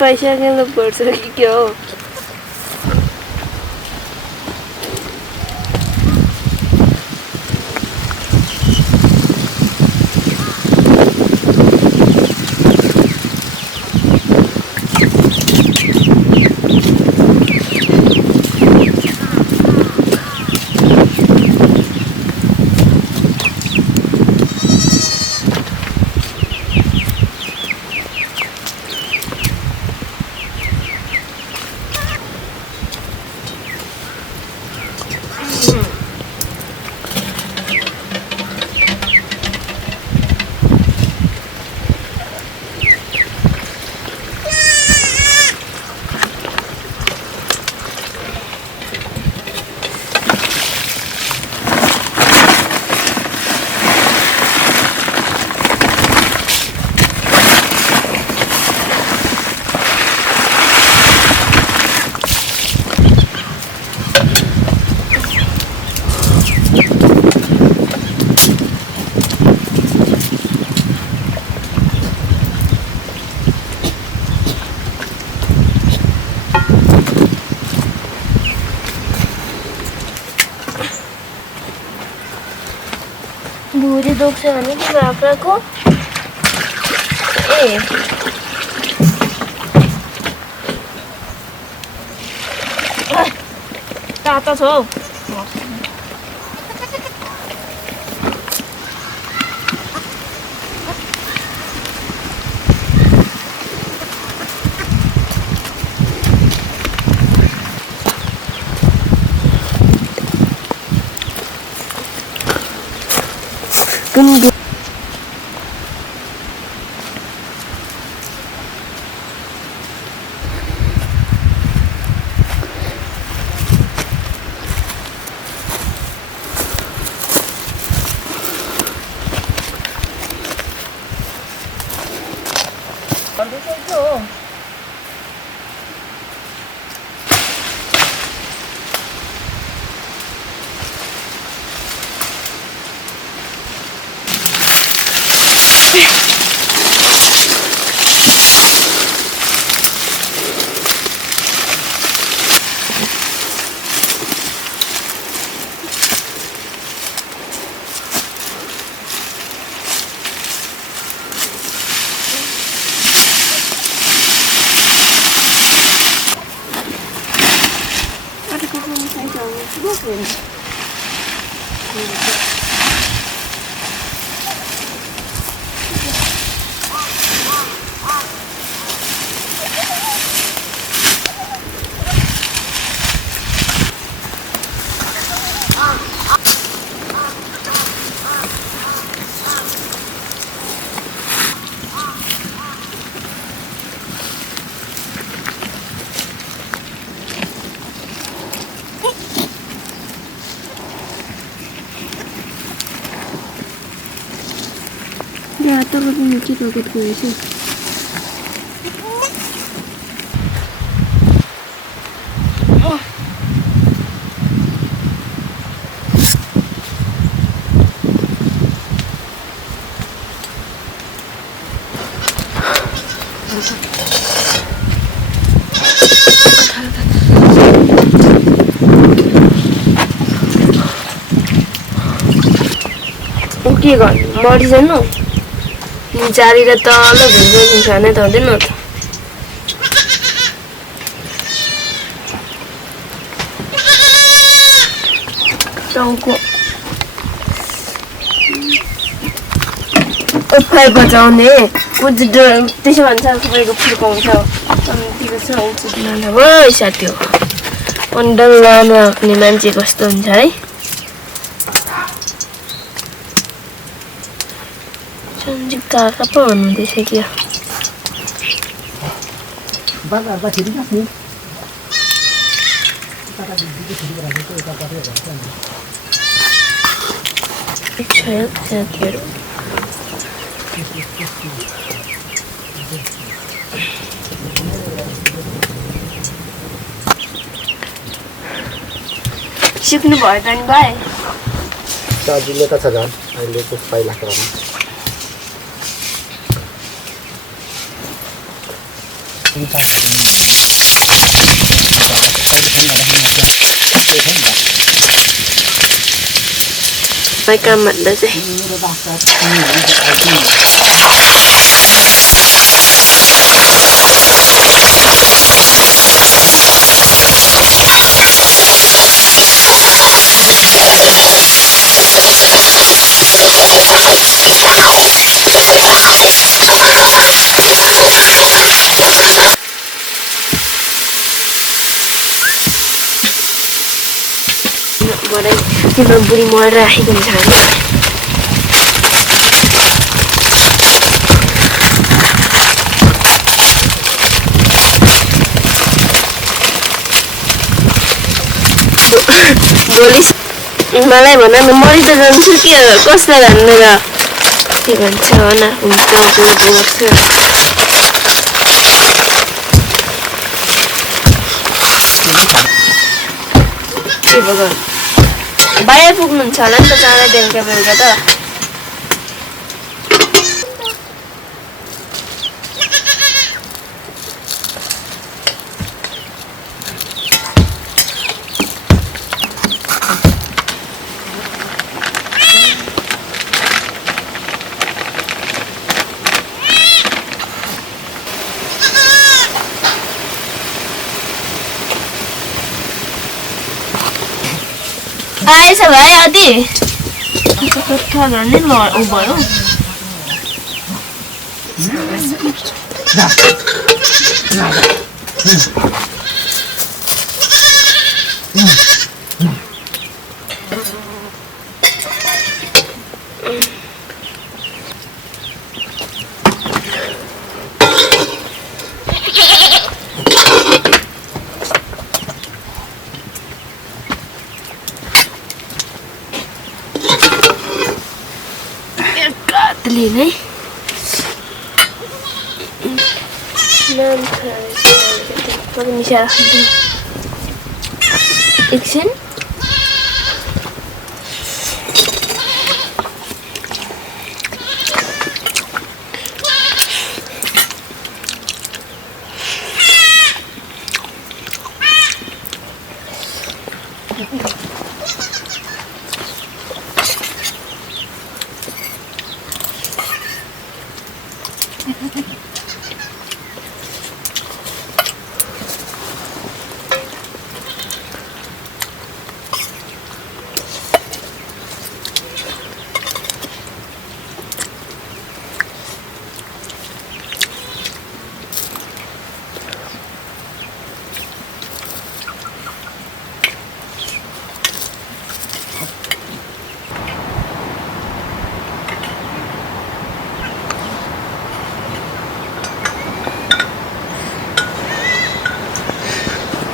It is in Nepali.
पैसा खेल्नु पर्छ कि के हो? भुँडी दुख्छ भने के बाख्राको? ए तातो छ हौ। Ya, todo lo muchito que tú dices. के गर्नु मरिजानु जारीर तल भिज्नु खाने त हुँदैन त टाउको उफाइ बजाउने कुछ त्यसो भन्छ सबैको फुर्काउँछ अनि त्यो चाहिँ हो साथी हो अन्डर लामा आउने मान्छे कस्तो हुन्छ है संजीव काका पो भन्नुहुँदैछ कि सिक्नु भयो त नि भाइ सजिलो त छ झन् अहिलेको पहिलाको May kamat na siya. Boleh dibeli murah itu misalnya. Boleh मलाई भन न मरि त जान्छु कि कसलाई हान्न र के भन्छ न हुन्छ गर्छ के भगवान बाहिर पुग्नुहुन्छ होला नि त चाँडै बेलुका बेलुका त आएछ भाइ आदि कथा गर्ने ल उ भयो काटली नै नाम खाएर मिसाएर खान्छु एकछिन